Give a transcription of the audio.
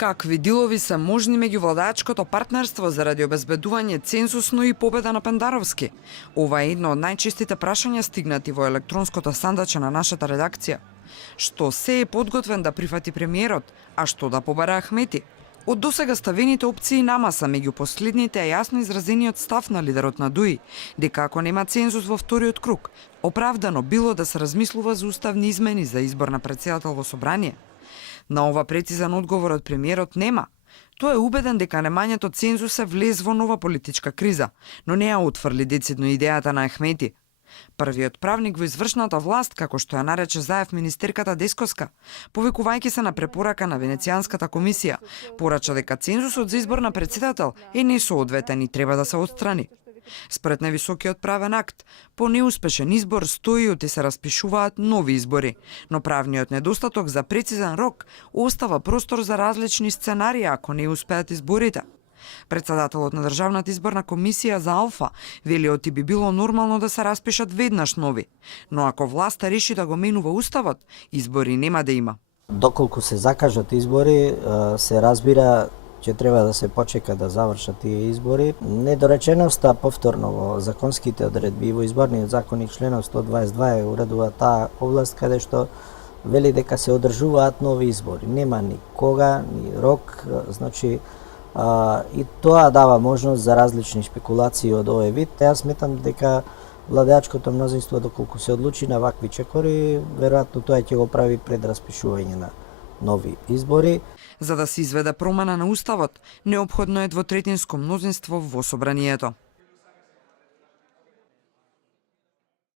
Какви дилови се можни меѓу владаачкото партнерство заради обезбедување цензусно и победа на Пендаровски? Ова е едно од најчестите прашања стигнати во електронското сандаче на нашата редакција. Што се е подготвен да прифати премиерот, а што да побара Ахмети? Од досега ставените опции намаса меѓу последните е јасно изразениот став на лидерот на ДУИ, дека ако нема цензус во вториот круг, оправдано било да се размислува за уставни измени за избор на претседател во собрание. На ова прецизен одговор од премиерот нема. Тој е убеден дека немањето цензус е влез во нова политичка криза, но не ја отфрли децидно идејата на Ахмети. Првиот правник во извршната власт, како што ја нарече Заев министерката Десковска, повикувајќи се на препорака на Венецијанската комисија, порача дека цензусот за избор на претседател е несоодветен и треба да се отстрани. Според невисокиот правен акт, по неуспешен избор стои се распишуваат нови избори, но правниот недостаток за прецизен рок остава простор за различни сценарии ако не успеат изборите. Председателот на Државната изборна комисија за Алфа вели оти би било нормално да се распишат веднаш нови, но ако власта реши да го менува уставот, избори нема да има. Доколку се закажат избори, се разбира ќе треба да се почека да завршат тие избори. Недореченоста повторно во законските одредби и во изборниот законник членот 122 уредува таа област каде што вели дека се одржуваат нови избори. Нема ни кога, ни рок, значи и тоа дава можност за различни спекулации од овој вид. Јас сметам дека владеачкото мнозинство доколку се одлучи на вакви чекори, веројатно тоа ќе го прави пред распишување на нови избори. За да се изведе промена на уставот, неопходно е двотретинско мнозинство во собранието.